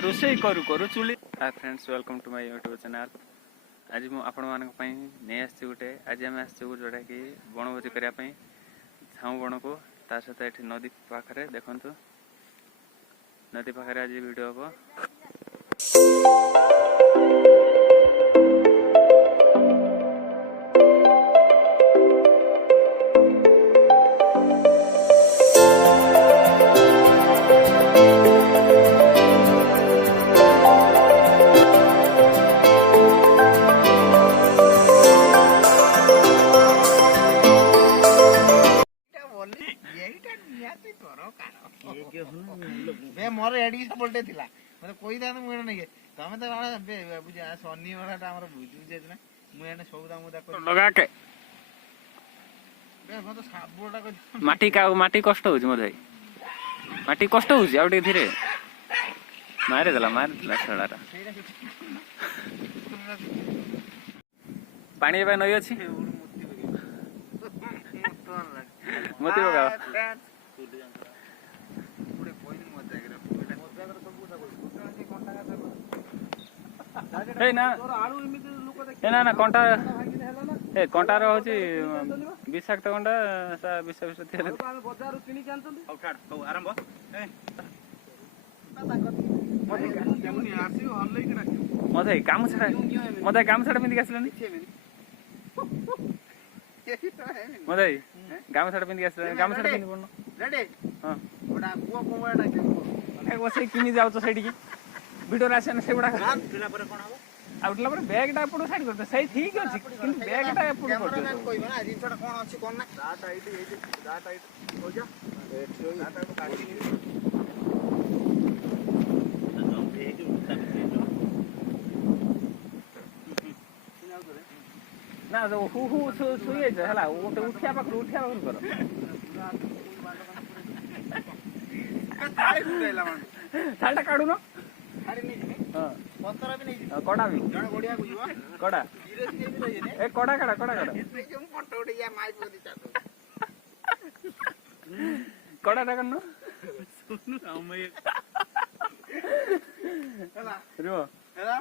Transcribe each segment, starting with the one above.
रोषे करू करू चुली। Hi friends, welcome to my YouTube channel. आज मु आपण मानक पई नै आछि गुटे। आज हम आछि जोडा कि वनभोजी करिया पई झाऊ बण को ता सहित एठी नदी पाखरे देखंतु। नदी पाखरे आज वीडियो हो मोर एडी सपोर्टे थिला मते कोइ दान मु एने के तमे त वाला बुझा सन्नी वालाटा हमर बुझु जे ना मु एने सौदा मुदा कर लगा के बे म त साबोटा को माटी कष्ट होज मोर भाई। माटी कष्ट होज आ धीरे धीरे मारे दला छड़ारा पानी बे नई अछि मोती बगा ना कंटा ए कंटार होची विषाक्त कंटा सा विष विष थिले बजार किनी के आनछन औ काट औ आरंभ ए मते काम छडा पिंदी आसलनी मते काम छडा पिंदी आसलनी काम छडा पिंदी पड़नो रेडी हां ओडा कुआ कोवाडा के बसे किनी जाउ तो सेठी की वीडियो राशन से बडा दिला पर कोन हो आउटला पर बैग टा पडो साइड करते सही ठीक अछि किंतु बैग टा पडो करते कैमरामैन कोइ ना जिन छोटा कोन अछि कोन ना डाटा आईडी हो जा डाटा को काटी ना जो हु सुये जे हला ओटे उठिया पाखरु करो थाळे फुटेला मान थाळटा काढू न थाळे नै हां पत्तर भी नै कोडा भी जण गोडिया को जीवा कोडा धीरे से भी रही ने ए कोडा इसमें क्यों फोटो उठे या माई पोदी चातो कोडा टा करनो सुनु हम हला रुओ हला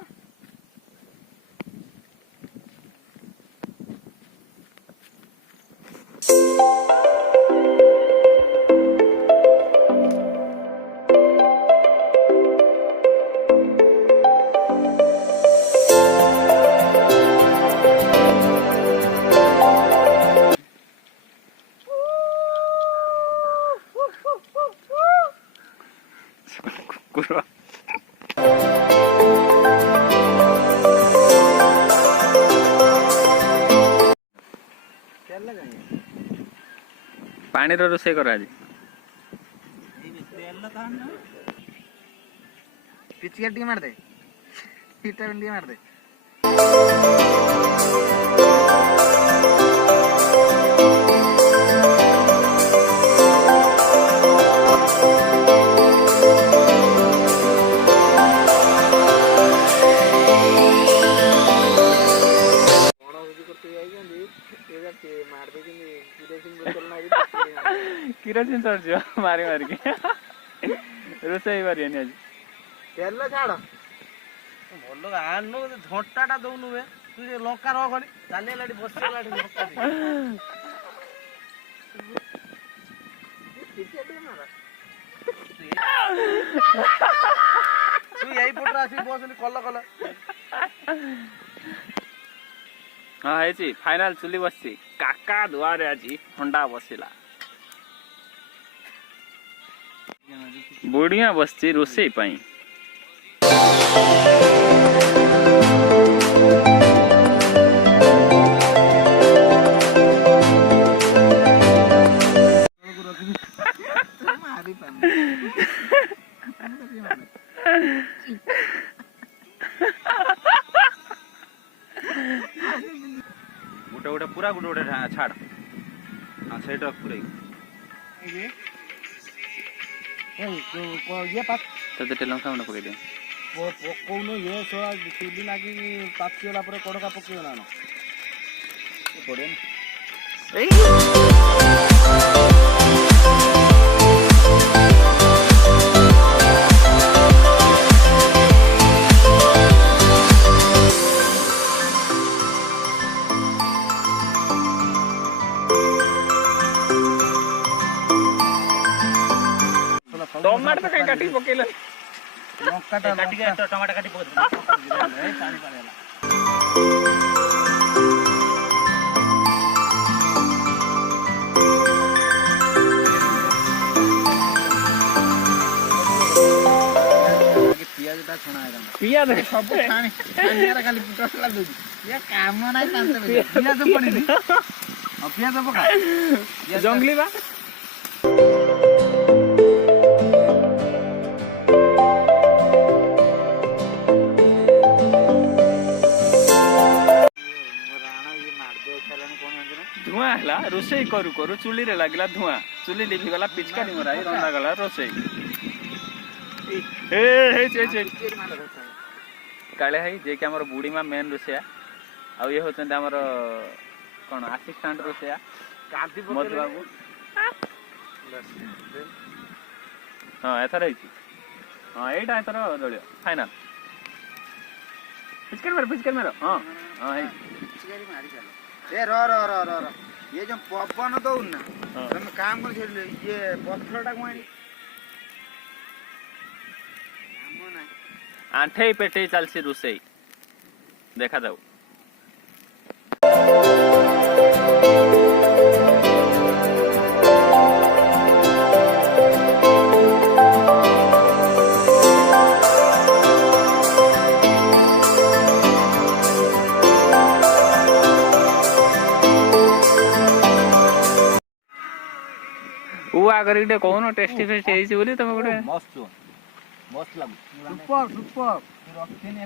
कुकुर पानी रो रोसे कर आज पिचिया टी मार दे पिटा भिंडी मार दे किरोसिन सर्जियो मारी के रोसई बारी आज तेल छाड़ भल आनु झंटाटा दौनु बे तू जे लंका रह गनी चाले लाडी बसे लाडी लंका दे तू यही पोटरा आसी बसली कल हाँ है फाइनल चुली बसी काका दुआरे आज ठंडा बसला बुढ़िया बसची रोसई पाई गोटे गोटे पूरा गोटे गोटे छाड़ हाँ सही रख पूरा ये पात तो तेल लंका मन पकई दे पकौन ये सोला चुली लागी पाचिगला पर कड़का पकईब ना पड़े ना ଟମାଟୋ ତ କାଇଁ କାଟି ପକେଇଲ ଲଙ୍କାଟା କାଟିକି ଟମାଟୋ କାଟି ପକେଇ ଏ ପାଣି ପାଣି ହେଲା। ପିଆଜଟା ଛଣା ହେଇଗଲା। ପିଆଜ ସବୁ ଛାଣିଆରେ ଖାଲି ମସଲା ଦଉଛି। ଇଏ କାମ ନାହିଁ ପାଞ୍ଚ ମିନିଟ୍। ପିଆଜ ପଡିନି। ଆଉ ପିଆଜ ପକା। ଜଙ୍ଗଲି ବା ଧୂଆଁ ହେଲା ରୋଷେଇ କରୁ କରୁ ଚୁଲିରେ ଲାଗିଲା ଧୂଆଁ ଚୁଲି ଲିଭିଗଲା ପିଚକାରୀ ମରା ହେଇ ରନ୍ଧା ଗଲା ରୋଷେଇ କାଳିଆ ଭାଇ ଯିଏକି ଆମର ବୁଢ଼ୀମା ମେନ୍ ରୋଷେଇଆ ଆଉ ଇଏ ହଉଛନ୍ତି ଆମର କ'ଣ ଆସିଷ୍ଟାଣ୍ଟ ରୋଷେଇଆ ମଧୁ ବାବୁ ହଁ ଏଥର ହେଇଛି ହଁ ଏଇଟା ଏଥର ଦଳୀୟ ଫାଇନାଲ ପିଚକାରୀ ମାର ହଁ ହଁ ହେଇଛି ଏ ର ର ର ର ର ଇଏ ଯୋଉ ପବନ ଦଉନି ନା ତମେ କାମ କରି ଇଏ ପଥରଟାକୁ ଆଣି କାମ ନାହିଁ ଆଣ୍ଠେଇ ପେଟେଇ ଚାଲିଛି ରୋଷେଇ ଦେଖାଯାଉ ଆଗରେ ଟିକେ କହୁନ ଟେଷ୍ଟି ଫେଷ୍ଟି ହେଇଛି ବୋଲି ତମେ ଗୋଟେ ମସ୍ତ ଲାଗୁଛି ସୁପର ସୁପର ରଖିନି